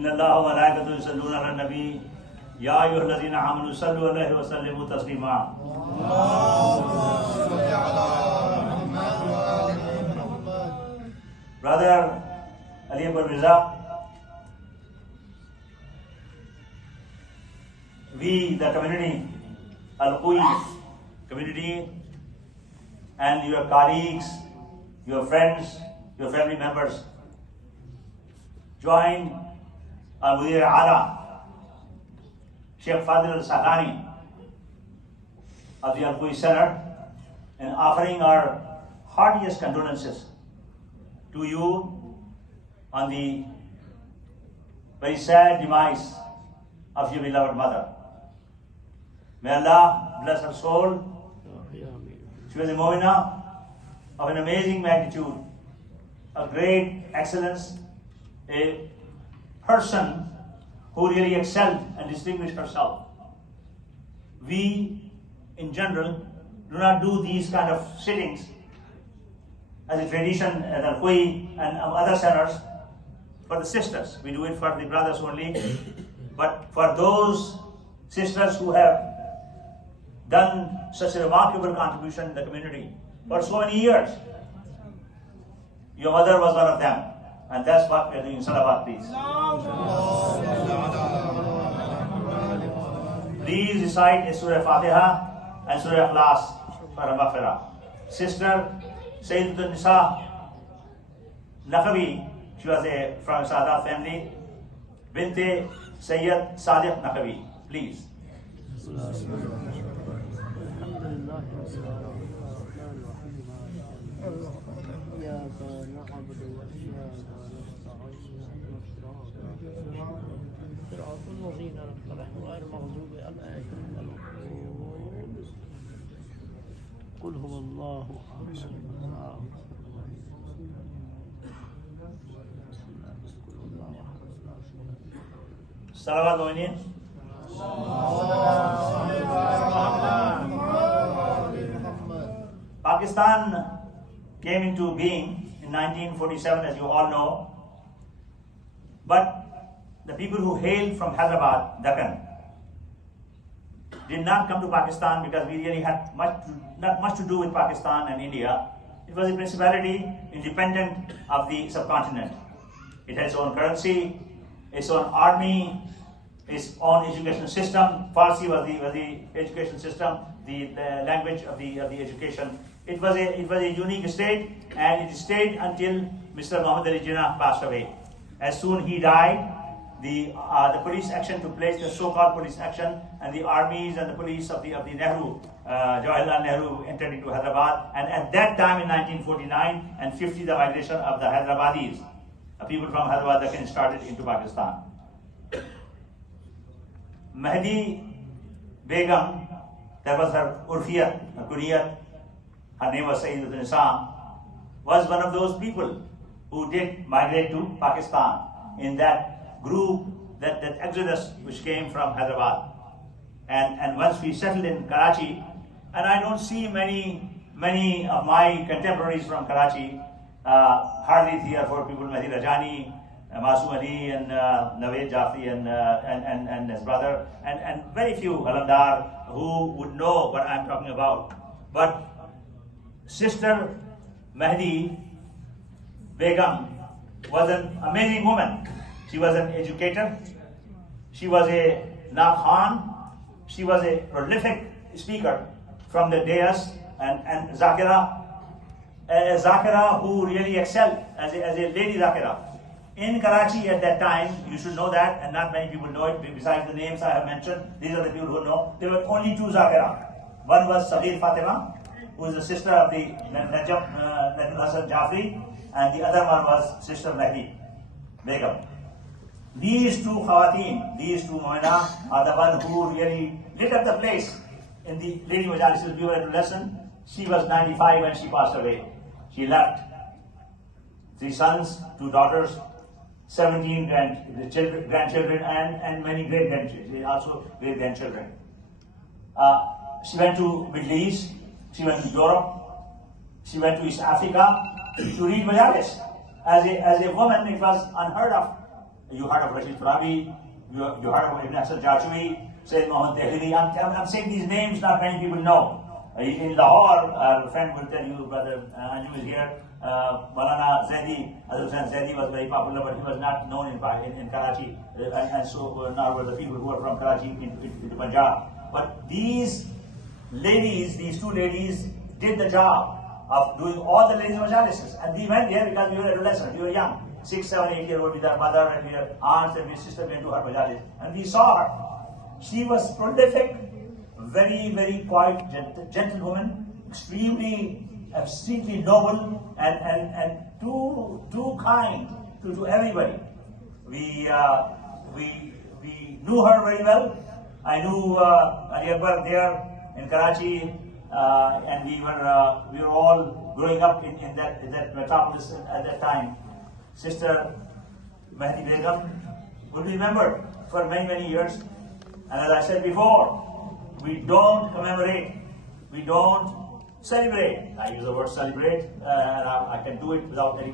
Inna Allaha wa malaikatahu yusalluna ala nabi. Ya ayyuhalladhina amanu sallu alayhi wa sallimu taslima. Brother Ali Mirza, we, the community, Al-Khoei community, and your colleagues, your friends, your family members, join Al-Mudir Ala, Sheikh Fadil Al-Sakani of the Al-Khoei Center in offering our heartiest condolences to you on the very sad demise of your beloved mother. May Allah bless her soul. She was a mu'mina of an amazing magnitude, a great excellence, a person who really excelled and distinguished herself. We, in general, do not do these kind of sittings as a tradition at Al-Khoei and other centers for the sisters. We do it for the brothers only. But for those sisters who have done such a remarkable contribution in the community for so many years, your mother was one of them. And that's what we are doing. Salawat, please. Please recite Surah Fatiha and Surah Ikhlas for Maghfirah. Sister SayeedaTunNisa Naqvi, she was from Saada family. Binte Syed Sadiq Naqvi, please. قل هو الله Salawat Moinin. Pakistan came into being in 1947, as you all know. But the people who hailed from Hyderabad, Deccan, did not come to Pakistan because we really had not much to do with Pakistan and India. It was a principality independent of the subcontinent. It had its own currency, its own army, its own education system. Farsi was the education system, the language of the education. It was a unique state, and it stayed until Mr. Muhammad Ali Jinnah passed away. As soon he died, the police action took place, the so-called police action, and the armies and the police of the Nehru, Jawaharlal Nehru entered into Hyderabad. And at that time in 1949 and 50, the migration of the Hyderabadis, people from Hyderabad Deccan, started into Pakistan. Mahdi Begum, that was her urfiyat, her kuniyat, her name was SayeedaTunNisa, was one of those people who did migrate to Pakistan in that group, that exodus which came from Hyderabad. And once we settled in Karachi, and I don't see many of my contemporaries from Karachi, hardly 3 or 4 people, Mahdi Rajani, Masoom Ali, and Naved Jafri, and his brother, and very few Alamdar who would know what I'm talking about. But Sister Mahdi Begum was an amazing woman. She was an educator. She was a Nakhan. She was a prolific speaker from the dais, and Zakira, who really excelled as a lady Zakira. In Karachi at that time, you should know that, and not many people know it, besides the names I have mentioned. These are the people who know. There were only 2 Zakira. One was Sabir Fatima, who is the sister of the Najm Jafri, and the other one was Sister Mahdi Begum. These 2 Khawateen, these 2 Moina, are the one who really lit up the place in the lady Majlis. We were at a lesson. She was 95 when she passed away. She left 3 sons, 2 daughters, 17 grandchildren, and many great-grandchildren, also great-grandchildren. She went to Middle East, she went to Europe, she went to East Africa to read Majlis. As a woman, it was unheard of You heard of Rashid Turabi, you heard of Ibn Asad Jajui, Sayyid Muhammad Tahiri. I'm saying these names, not many people know. In Lahore, our friend will tell you, Brother Anju is here, Malana Zaidi, Hussain Zaidi was very popular, but he was not known in Karachi, and so now were the people who are from Karachi into Punjab. But these ladies, these two ladies, did the job of doing all the ladies' majalises. And we went there because we were adolescents, we were young, 6, 7, 8 years old with our mother and our aunts and our sister went to her majalis. And we saw her. She was prolific, very, very quiet, gentle woman, extremely noble and too kind to everybody. We knew her very well. I knew Ali Akbar there in Karachi, and we were all growing up in that metropolis at that time. Sister Mehdi Begum will be remembered for many years. And as I said before, we don't commemorate, we don't celebrate. I use the word celebrate, and I can do it without any